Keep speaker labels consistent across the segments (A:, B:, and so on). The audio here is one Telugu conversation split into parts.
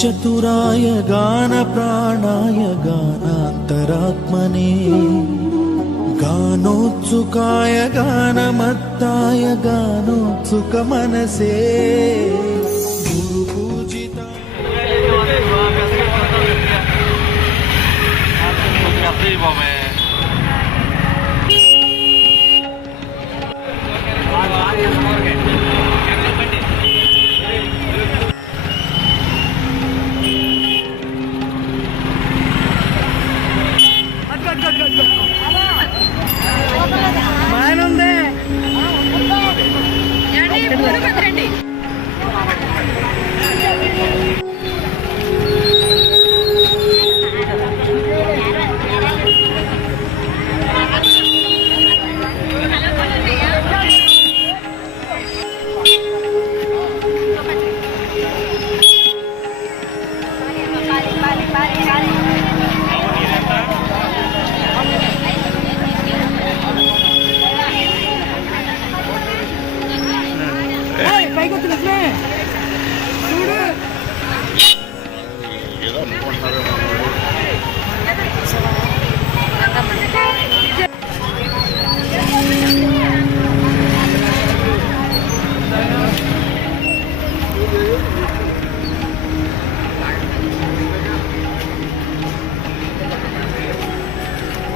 A: చతురాయ గాన ప్రాణాయ గానాంతరాత్మనే గానోత్సుకాయ గానమత్తాయ గానోత్సుక మనసే గురు పూజిత?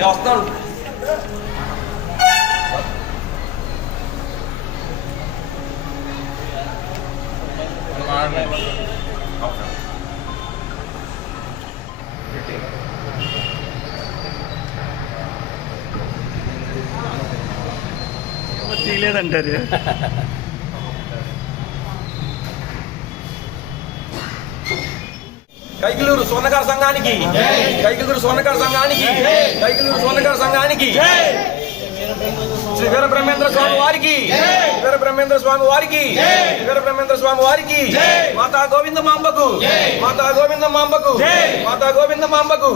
B: నేను వస్తాను
C: తీయలేదంటారు
B: కైకిలూరు స్వర్ణకార సంఘానికి. కైకిలూరు స్వర్ణకార సంఘానికి. కైకిలూరు స్వర్ణకార సంఘానికి. శ్రీ వీర బ్రహ్మేంద్ర స్వామి వారికి. వీర బ్రహ్మేంద్ర స్వామి వారికి. వీర బ్రహ్మేంద్ర స్వామి వారికి. మాతా గోవింద మాంబకు. మాతా గోవింద మాంబకు. మాతా గోవింద మాంబకు?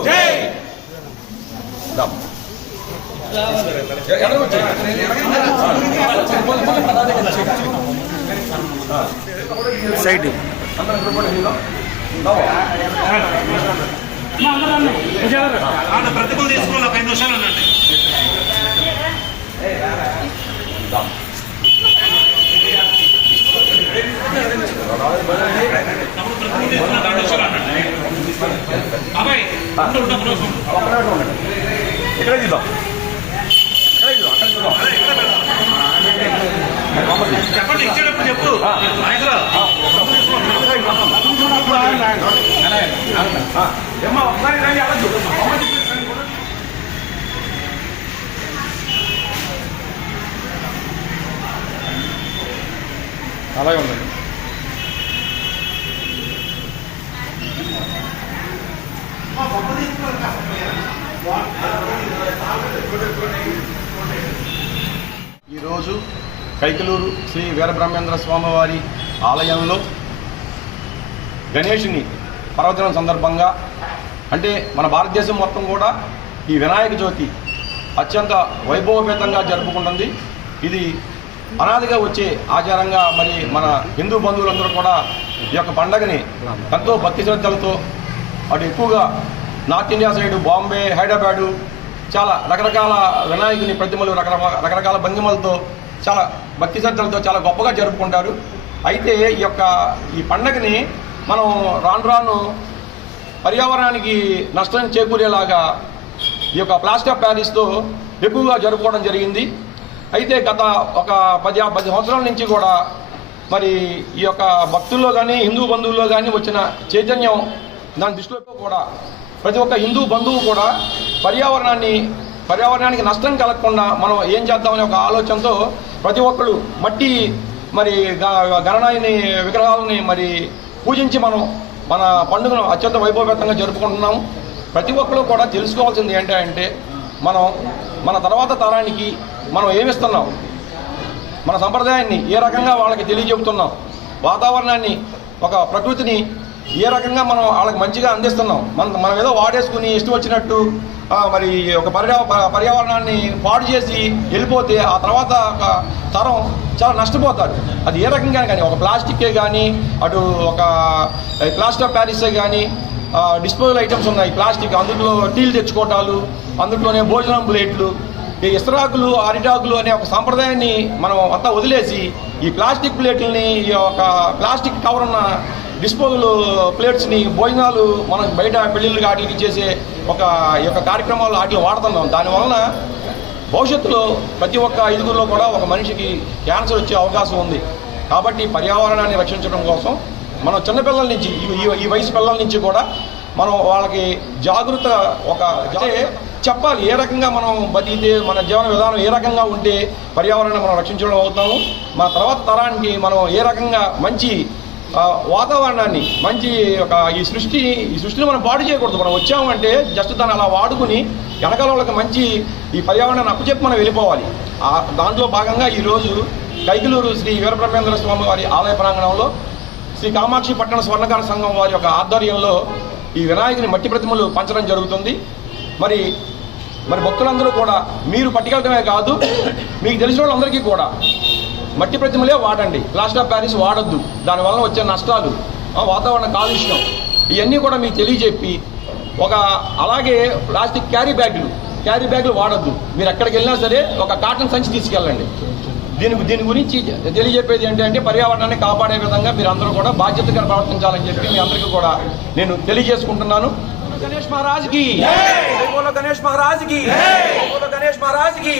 C: సైడ్.
B: అందరం?
C: ప్రతికూలు తీసుకున్న ఒక ఐదు నిమిషాలు ఉండండి
B: ఒక్కడే ఉండండి.
C: చెప్పండి ఇచ్చేటప్పుడు చెప్పు నాయకులు
B: ఆ, ఏమ్మా ఒకసారి రండి అలాగే ఉండండి. ఈరోజు కైకలూరు శ్రీ వీరబ్రహ్మేంద్ర స్వామివారి ఆలయంలో గణేషుని పర్వదినం సందర్భంగా అంటే మన భారతదేశం మొత్తం కూడా ఈ వినాయక చవితి అత్యంత వైభవపేతంగా జరుపుకుంటుంది. ఇది అనాదిగా వచ్చే ఆచారంగా మరి మన హిందూ బంధువులందరూ కూడా ఈ యొక్క పండగని ఎంతో భక్తి శ్రద్ధలతో అటు ఎక్కువగా north India side Bombay Hyderabad చాలా రకరకాల వినాయకుని ప్రతిమలు రకరకాల రకరకాల భంగిమలతో చాలా భక్తి శ్రద్ధలతో చాలా గొప్పగా జరుపుకుంటారు. అయితే ఈ యొక్క ఈ పండగని మనం రాను రాను పర్యావరణానికి నష్టం చేకూరేలాగా ఈ యొక్క ప్లాస్టర్ ఆఫ్ ప్యారిస్తో ఎక్కువగా జరుపుకోవడం జరిగింది. అయితే గత ఒక పది పది సంవత్సరాల నుంచి కూడా మరి ఈ యొక్క భక్తుల్లో కానీ హిందూ బంధువుల్లో కానీ వచ్చిన చైతన్యం దాని దృష్టిలో కూడా ప్రతి ఒక్క హిందూ బంధువు కూడా పర్యావరణాన్ని పర్యావరణానికి నష్టం కలగకుండా మనం ఏం చేద్దామనే ఒక ఆలోచనతో ప్రతి ఒక్కరు మట్టి మరి గ- గణనాయని విగ్రహాలని మరి పూజించి మనం మన పండుగను అత్యంత వైభవపేతంగా జరుపుకుంటున్నాం ప్రతి ఒక్కరు కూడా తెలుసుకోవాల్సింది ఏంటంటే మనం మన తర్వాత తరానికి మనం ఏమిస్తున్నాం? మన సంప్రదాయాన్ని ఏ రకంగా వాళ్ళకి తెలియజెబుతున్నాం? వాతావరణాన్ని ఒక ప్రకృతిని ఏ రకంగా మనం వాళ్ళకి మంచిగా అందిస్తున్నాం? మనం మనం ఏదో వాడేసుకుని ఇష్టం వచ్చినట్టు మరి ఒక పర్యా పర్యావరణాన్ని పాడు చేసి వెళ్ళిపోతే ఆ తర్వాత ఒక తరం చాలా నష్టపోతారు అది ఏ రకంగా కానీ ఒక ప్లాస్టిక్కే కానీ అటు ఒక ప్లాస్టర్ ఆఫ్ ప్యారిసే కానీ డిస్పోజల్ ఐటమ్స్ ఉన్నాయి. ప్లాస్టిక్ అందులో టీలు తెచ్చుకోవటాలు అందులోనే భోజనం ప్లేట్లు. ఈ ఇస్తరాకులు అరిటాకులు అనే ఒక సాంప్రదాయాన్ని మనం అంతా వదిలేసి ఈ ప్లాస్టిక్ ప్లేట్లని ఈ యొక్క ప్లాస్టిక్ కవర్ ఉన్న డిస్పోజల్ ప్లేట్స్ని భోజనాలు మనం బయట పెళ్ళిళ్ళు వాటికి చేసే ఒక ఈ యొక్క కార్యక్రమాలు వాటిని వాడుతున్నాం. దానివలన భవిష్యత్తులో ప్రతి ఒక్క ఐదుగురిలో కూడా ఒక మనిషికి క్యాన్సర్ వచ్చే అవకాశం ఉంది. కాబట్టి పర్యావరణాన్ని రక్షించడం కోసం మనం చిన్నపిల్లల నుంచి ఈ- ఈ- వయసు పిల్లల నుంచి కూడా మనం వాళ్ళకి జాగృత ఒక చెప్పాలి ఏ రకంగా మనం బతికితే మన జీవన విధానం ఏ రకంగా ఉంటే పర్యావరణాన్ని మనం రక్షించడం అవుతాము. మన తర్వాత తరానికి మనం ఏ రకంగా మంచి వాతావరణాన్ని మంచి ఒక ఈ సృష్టి ఈ సృష్టిని మనం పాడు చేయకూడదు. మనం వచ్చామంటే జస్ట్ దాన్ని అలా వాడుకుని వెనకాల వాళ్ళకి మంచి ఈ పర్యావరణాన్ని అప్పచెప్పి మనం వెళ్ళిపోవాలి. దాంట్లో భాగంగా ఈరోజు కైకిలూరు శ్రీ వీరబ్రహ్మేంద్ర స్వామి వారి ఆలయ ప్రాంగణంలో శ్రీ కామాక్షి పట్టణ స్వర్ణకార సంఘం వారి యొక్క ఆధ్వర్యంలో ఈ వినాయకుని మట్టి ప్రతిమలు పంచడం జరుగుతుంది. మరి మరి భక్తులందరూ కూడా మీరు పట్టుకెళ్ళటమే కాదు మీకు తెలిసిన వాళ్ళందరికీ కూడా మట్టి ప్రతిమలే వాడండి. ప్లాస్టర్ ఆఫ్ ప్యారిస్ వాడొద్దు. దానివల్ల వచ్చే నష్టాలు వాతావరణ కాలుష్యం ఇవన్నీ కూడా మీకు తెలియజెప్పి ఒక అలాగే ప్లాస్టిక్ క్యారీ బ్యాగులు క్యారీ బ్యాగులు వాడొద్దు. మీరు ఎక్కడికి వెళ్ళినా సరే ఒక కాటన్ సంచి తీసుకెళ్ళండి. దీని దీని గురించి తెలియజెప్పేది ఏంటంటే పర్యావరణాన్ని కాపాడే విధంగా మీరు అందరూ కూడా బాధ్యతగా ప్రవర్తించాలని చెప్పి మీ అందరికీ కూడా నేను తెలియజేసుకుంటున్నాను. గణేష్ మహారాజ్కి. గణేష్ మహారాజ్కి. గణేష్ మహారాజ్కి.